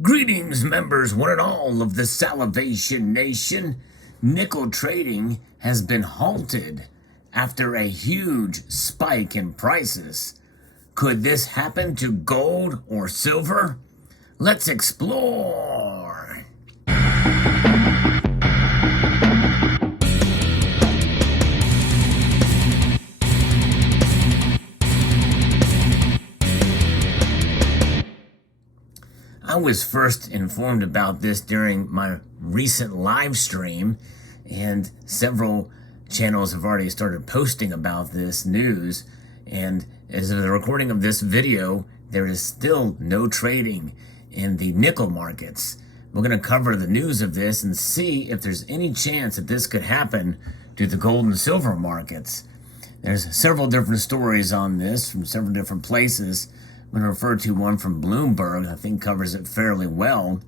Greetings, members, one and all of the Salivation Nation. Nickel trading has been halted after a huge spike in prices. Could this happen to gold or silver? Let's explore. I was first informed about this during my recent live stream, and several channels have already started posting about this news. And as of the recording of this video, there is still no trading in the nickel markets. We're going to cover the news of this and see if there's any chance that this could happen to the gold and silver markets. There's several different stories on this from several different places. I'm going to refer to one from Bloomberg, I think covers it fairly well.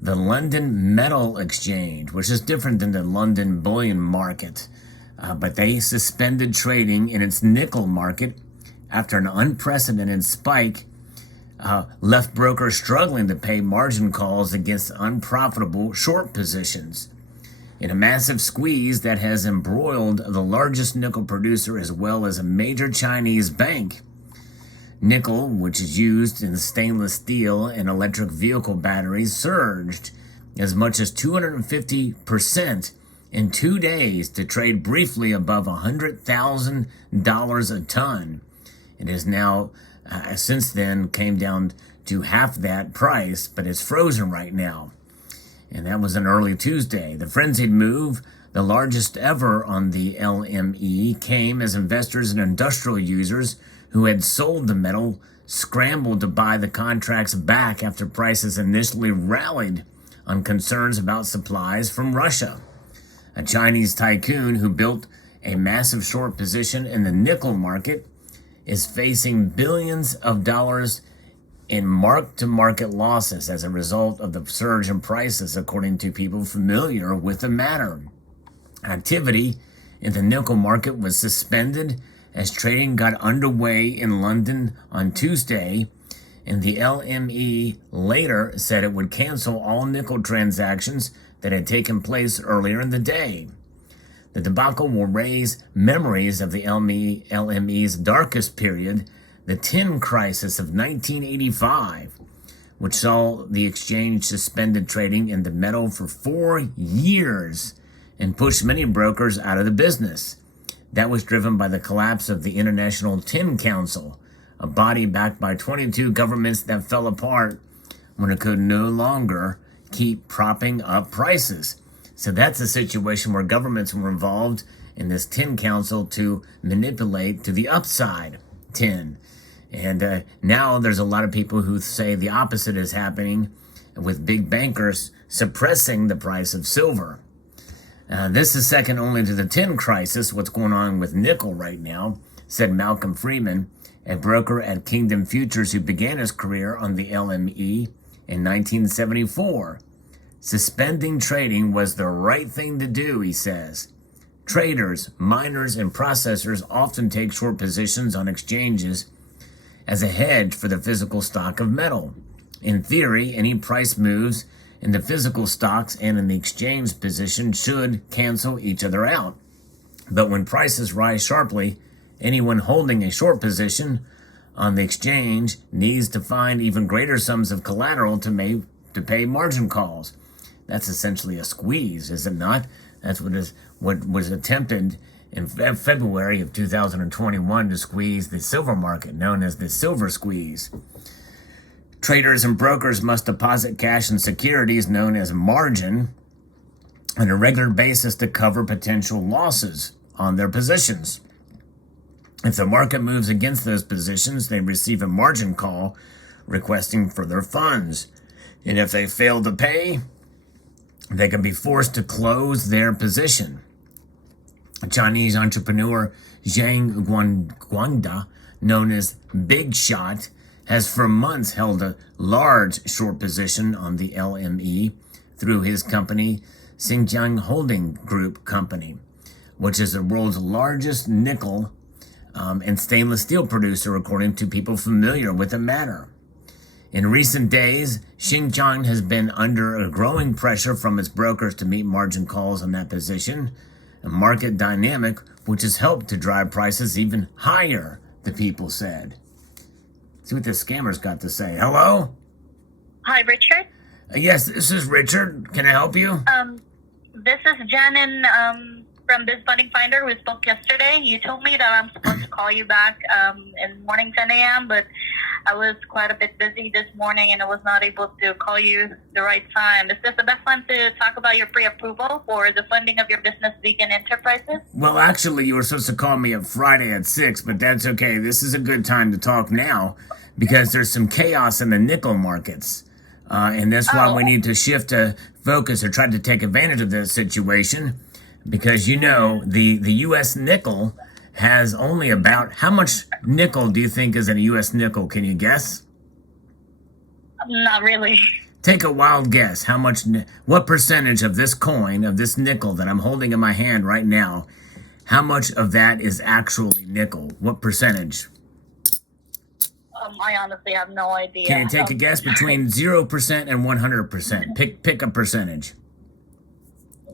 The London Metal Exchange, which is different than the London bullion market, but they suspended trading in its nickel market after an unprecedented spike left brokers struggling to pay margin calls against unprofitable short positions. In a massive squeeze that has embroiled the largest nickel producer as well as a major Chinese bank. Nickel, which is used in stainless steel and electric vehicle batteries, surged as much as 250% in 2 days to trade briefly above $100,000 a ton. It is now, since then, came down to half that price, but it's frozen right now. And that was an early Tuesday. The frenzied move, the largest ever on the LME, came as investors and industrial users who had sold the metal scrambled to buy the contracts back after prices initially rallied on concerns about supplies from Russia. A Chinese tycoon who built a massive short position in the nickel market is facing billions of dollars in mark-to-market losses as a result of the surge in prices, according to people familiar with the matter. Activity in the nickel market was suspended as trading got underway in London on Tuesday, and the LME later said it would cancel all nickel transactions that had taken place earlier in the day. The debacle will raise memories of the LME's darkest period, the tin crisis of 1985, which saw the exchange suspended trading in the metal for 4 years and pushed many brokers out of the business. That was driven by the collapse of the International Tin Council, a body backed by 22 governments that fell apart when it could no longer keep propping up prices. So that's a situation where governments were involved in this Tin Council to manipulate to the upside tin. And now there's a lot of people who say the opposite is happening with big bankers suppressing the price of silver. This is second only to the tin crisis, what's going on with nickel right now, said Malcolm Freeman, a broker at Kingdom Futures who began his career on the LME in 1974. Suspending trading was the right thing to do, he says. Traders, miners, and processors often take short positions on exchanges as a hedge for the physical stock of metal. In theory, any price moves in the physical stocks and in the exchange position should cancel each other out. But when prices rise sharply, anyone holding a short position on the exchange needs to find even greater sums of collateral to pay margin calls. That's essentially a squeeze, is it not? That's what was attempted in February of 2021 to squeeze the silver market, known as the silver squeeze. Traders and brokers must deposit cash and securities known as margin on a regular basis to cover potential losses on their positions. If the market moves against those positions, they receive a margin call requesting further funds. And if they fail to pay, they can be forced to close their position. Chinese entrepreneur Zhang Guangda, known as Big Shot, has for months held a large short position on the LME through his company, Xinjiang Holding Group Company, which is the world's largest nickel and stainless steel producer, according to people familiar with the matter. In recent days, Xinjiang has been under a growing pressure from its brokers to meet margin calls on that position, a market dynamic which has helped to drive prices even higher, the people said. See what the scammers got to say. Hello? Hi, Richard. Yes, this is Richard. Can I help you? This is Jen from Biz Funding Finder. We spoke yesterday. You told me that I'm supposed to call you back in the morning 10 a.m., but I was quite a bit busy this morning and I was not able to call you the right time. Is this the best time to talk about your pre-approval for the funding of your business, Vegan Enterprises? Well, actually, you were supposed to call me up Friday at 6, but that's okay. This is a good time to talk now because there's some chaos in the nickel markets. And that's why we need to shift to focus or try to take advantage of this situation because, you know, the U.S. nickel has only about, how much nickel do you think is in a U.S. nickel? Can you guess? Not really. Take a wild guess. How much, what percentage of this coin, of this nickel that I'm holding in my hand right now, how much of that is actually nickel? What percentage? I honestly have no idea. Can you take a guess between 0% and 100%? Pick a percentage.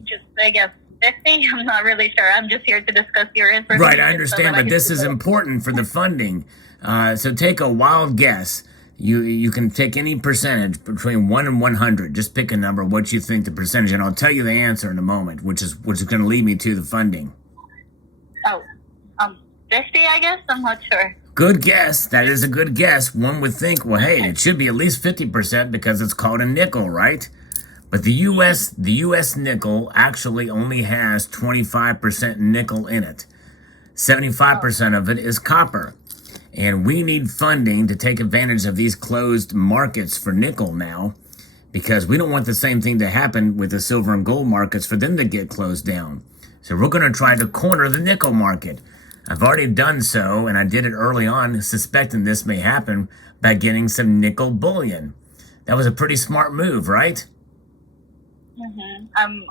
Just, I guess, 50? I'm not really sure. I'm just here to discuss your information. Right, I understand, but this is important for the funding. So take a wild guess. You can take any percentage between 1 and 100. Just pick a number, what you think the percentage, and I'll tell you the answer in a moment, which is going to lead me to the funding. 50, I guess? I'm not sure. Good guess. That is a good guess. One would think, well, hey, it should be at least 50% because it's called a nickel, right? But the U.S. nickel actually only has 25% nickel in it. 75% of it is copper. And we need funding to take advantage of these closed markets for nickel now because we don't want the same thing to happen with the silver and gold markets for them to get closed down. So we're going to try to corner the nickel market. I've already done so, and I did it early on, suspecting this may happen by getting some nickel bullion. That was a pretty smart move, right?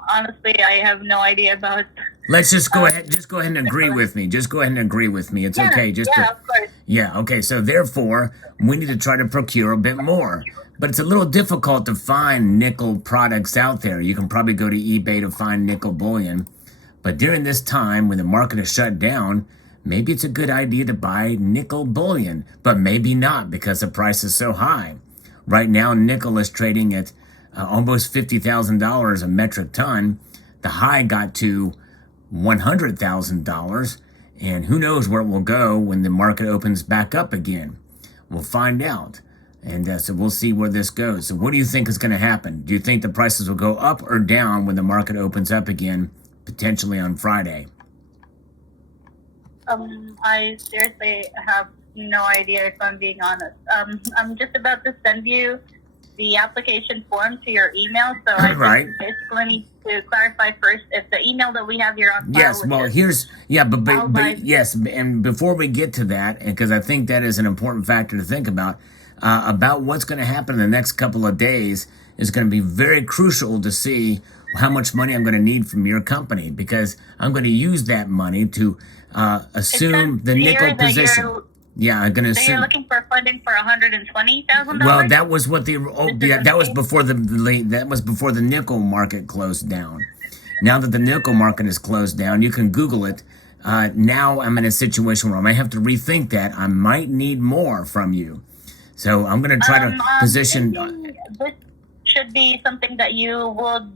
Honestly, I have no idea about. Let's just go ahead. Just go ahead and agree with me. Just go ahead and agree with me. It's okay. Of course. Yeah. Okay. So therefore, we need to try to procure a bit more. But it's a little difficult to find nickel products out there. You can probably go to eBay to find nickel bullion. But during this time when the market is shut down, maybe it's a good idea to buy nickel bullion, but maybe not because the price is so high. Right now, nickel is trading at almost $50,000 a metric ton. The high got to $100,000, and who knows where it will go when the market opens back up again. We'll find out, and so we'll see where this goes. So what do you think is going to happen? Do you think the prices will go up or down when the market opens up again, potentially on Friday? I seriously have no idea if I'm being honest. I'm just about to send you the application form to your email, so I just basically need to clarify first if the email that we have here on file. Yes, well, but yes, and before we get to that, because I think that is an important factor to think about what's going to happen in the next couple of days is going to be very crucial to see how much money I'm going to need from your company, because I'm going to use that money to assume the nickel position. Yeah, I'm gonna. So you're looking for funding for $120,000. Well, that was what that was before the nickel market closed down. Now that the nickel market is closed down, you can Google it. Now I'm in a situation where I might have to rethink that. I might need more from you, so I'm gonna try to position. This should be something that you would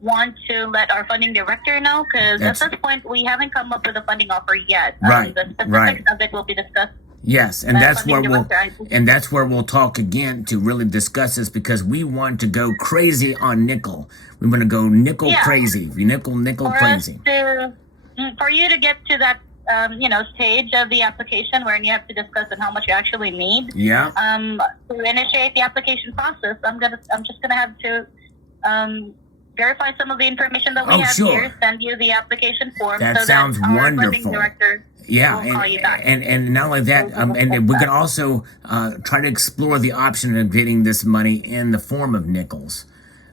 want to let our funding director know, because at this point we haven't come up with a funding offer yet. Right. The specifics of it will be discussed. Yes, and that's where we'll talk again to really discuss this, because we want to go crazy on nickel. We want to go nickel crazy, nickel crazy. For you to get to that stage of the application where you have to discuss on how much you actually need. Yeah. To initiate the application process, I'm just gonna have to verify some of the information that we have here. Send you the application form. That sounds wonderful. Funding director. Yeah, and not only that, and we can also try to explore the option of getting this money in the form of nickels,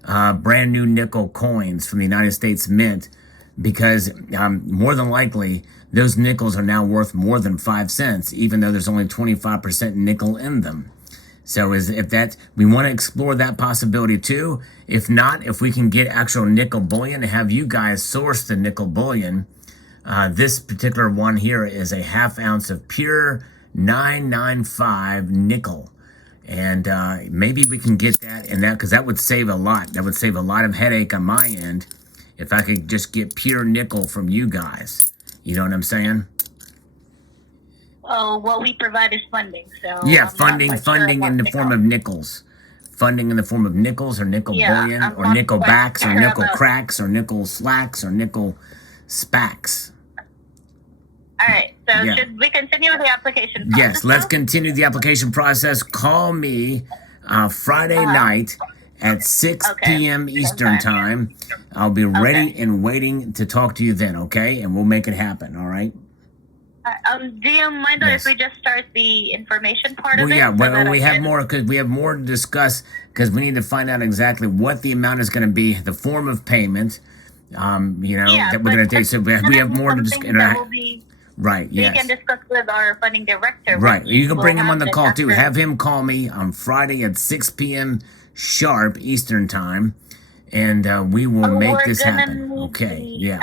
brand new nickel coins from the United States Mint, because more than likely those nickels are now worth more than 5 cents, even though there's only 25% nickel in them. So we want to explore that possibility too. If not, if we can get actual nickel bullion, have you guys source the nickel bullion. This particular one here is a half ounce of pure 995 nickel. And maybe we can get that, and that, because that would save a lot. That would save a lot of headache on my end if I could just get pure nickel from you guys. You know what I'm saying? Oh, what we provide is funding. So yeah, funding in the form of nickels. Funding in the form of nickels or nickel bullion or nickel backs or nickel cracks or nickel slacks or nickel spacks. All right. So should we continue the application process? Yes, let's continue the application process. Call me Friday night at 6 p.m. Eastern time. I'll be ready and waiting to talk to you then, okay? And we'll make it happen, all right? Do you mind if we just start the information part of it? Yeah, well, we have more to discuss because we need to find out exactly what the amount is going to be, the form of payment, that we're going to take. So we have more to discuss. Right, yes. You can discuss with our funding director. Right, you can bring him on the call too. Have him call me on Friday at 6 p.m. sharp Eastern time. And we will make this happen. Okay, yeah.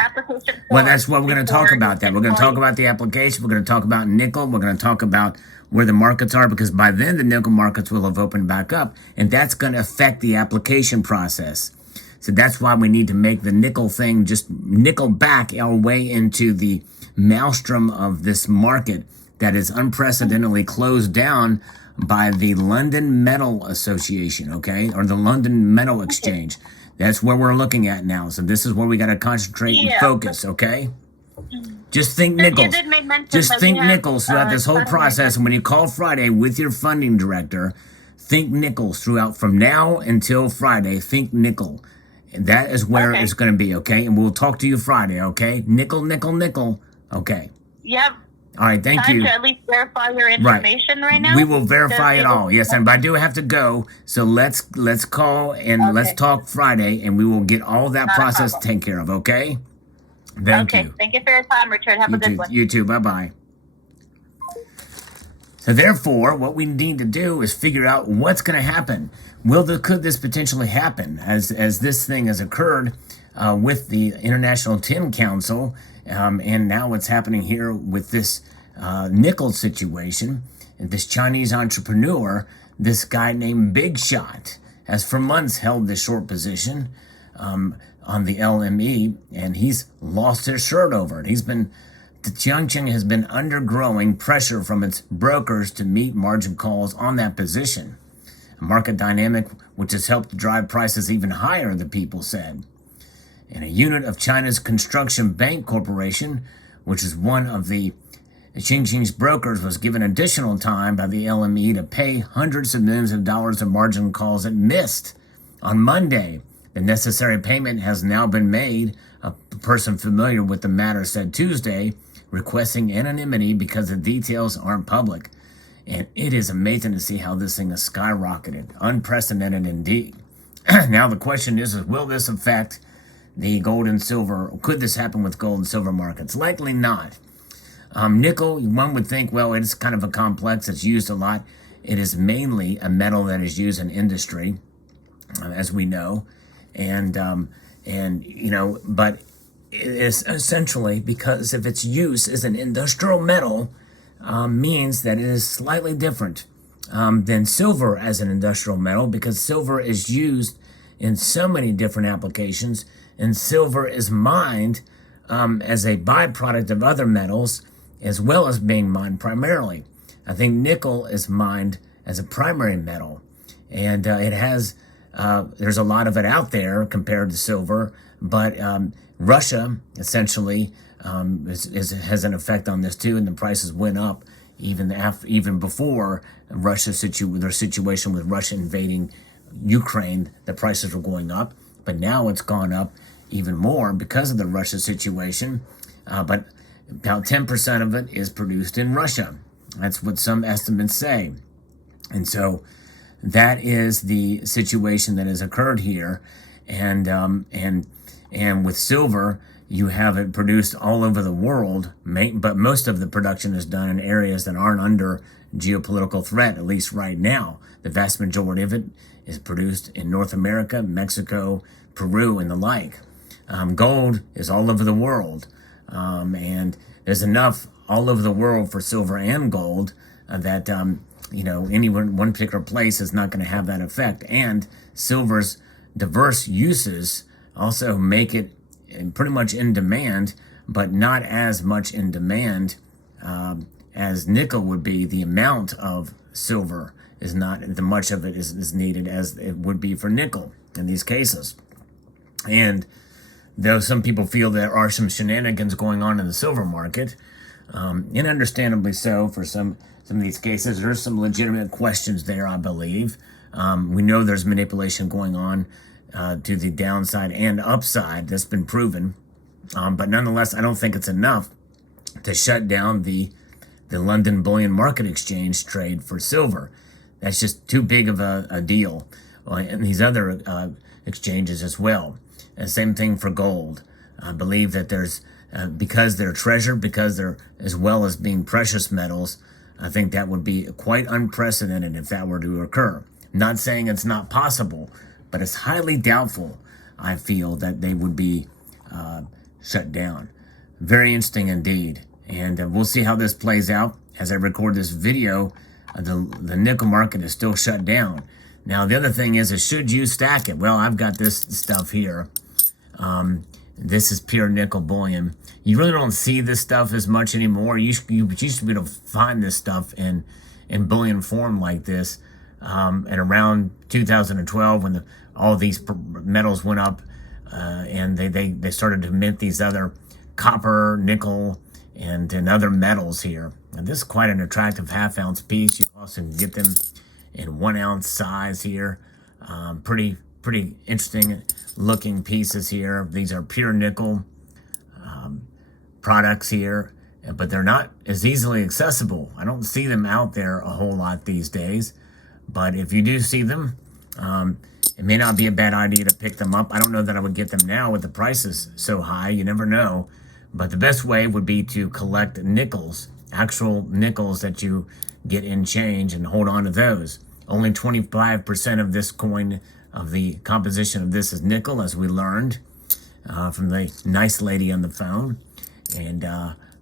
Well, that's what we're going to talk about. We're going to talk about the application. We're going to talk about nickel. We're going to talk about where the markets are, because by then the nickel markets will have opened back up, and that's going to affect the application process. So that's why we need to make the nickel thing, just nickel back our way into the maelstrom of this market that is unprecedentedly closed down by the London Metal Association, okay, or the London Metal Exchange. That's where we're looking at now. So this is where we got to concentrate and focus, okay? Just think nickels. Just think nickels throughout this whole process. And when you call Friday with your funding director, think nickels throughout from now until Friday. Think nickel. And that is where it's going to be, okay? And we'll talk to you Friday, okay? Nickel, nickel, nickel. Okay. Yep. All right, thank you. To at least verify your information right now. We will verify it all. Yes, and I do have to go. So let's call and let's talk Friday, and we will get all that process taken care of. Okay. Thank you. Thank you for your time, Richard. Have a good one. You too. Bye bye. So therefore, what we need to do is figure out what's going to happen. Could this potentially happen as this thing has occurred with the International Tin Council? And now what's happening here with this nickel situation, and this Chinese entrepreneur, this guy named Big Shot, has for months held this short position on the LME, and he's lost his shirt over it. The Tianqing has been undergoing pressure from its brokers to meet margin calls on that position. A market dynamic which has helped drive prices even higher, the people said. And a unit of China's Construction Bank Corporation, which is one of the Xinjiang's brokers, was given additional time by the LME to pay hundreds of millions of dollars of margin calls it missed. On Monday, the necessary payment has now been made, a person familiar with the matter said Tuesday, requesting anonymity because the details aren't public. And it is amazing to see how this thing has skyrocketed. Unprecedented indeed. Now the question is will this affect the gold and silver? Could this happen with gold and silver markets? Likely not. Nickel, one would think, well, it's kind of a complex. It's used a lot. It is mainly a metal that is used in industry, as we know. But it is essentially because of its use as an industrial metal means that it is slightly different than silver as an industrial metal, because silver is used in so many different applications, and silver is mined as a byproduct of other metals, as well as being mined primarily. I think nickel is mined as a primary metal, and it has there's a lot of it out there compared to silver, but Russia essentially has an effect on this too, and the prices went up even before their situation with Russia invading Ukraine. The prices were going up, but now it's gone up even more because of the Russia situation. But about 10% of it is produced in Russia. That's what some estimates say. And so that is the situation that has occurred here. And with silver, you have it produced all over the world, but most of the production is done in areas that aren't under geopolitical threat, at least right now. the vast majority of it is produced in North America, Mexico, Peru, and the like. Gold is all over the world, and there's enough all over the world for silver and gold that any one particular place is not going to have that effect. And silver's diverse uses also make it pretty much in demand, but not as much in demand as nickel would be. The amount of silver is not the much of it is needed as it would be for nickel in these cases. And though some people feel there are some shenanigans going on in the silver market, and understandably so for some of these cases, there's some legitimate questions there, I believe. We know there's manipulation going on to the downside and upside. That's been proven. But nonetheless, I don't think it's enough to shut down the London Bullion Market Exchange trade for silver. That's just too big of a deal. And these other exchanges as well. And same thing for gold. I believe that there's, because they're treasure, because they're as well as being precious metals, I think that would be quite unprecedented if that were to occur. Not saying it's not possible, but it's highly doubtful, I feel, that they would be shut down. Very interesting indeed. And we'll see how this plays out. As I record this video, the nickel market is still shut down. Now, the other thing is should you stack it? Well, I've got this stuff here. This is pure nickel bullion. You really don't see this stuff as much anymore. You used to be able to find this stuff in bullion form like this. And around 2012, when all these metals went up, and they started to mint these other copper, nickel, and other metals here. And this is quite an attractive half-ounce piece. You also can get them in 1 ounce size here. Pretty interesting looking pieces here. These are pure nickel products here, but they're not as easily accessible. I don't see them out there a whole lot these days, but if you do see them, it may not be a bad idea to pick them up. I don't know that I would get them now with the prices so high. You never know. But the best way would be to collect nickels, actual nickels that you get in change, and hold on to those. Only 25% of this coin, of the composition of this, is nickel, as we learned from the nice lady on the phone. And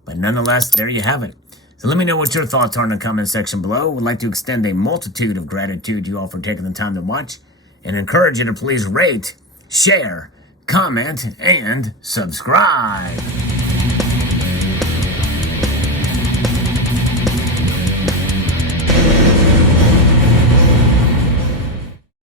but nonetheless, there you have it. So let me know what your thoughts are in the comment section below. Would like to extend a multitude of gratitude to you all for taking the time to watch, and encourage you to please rate, share, comment, and subscribe.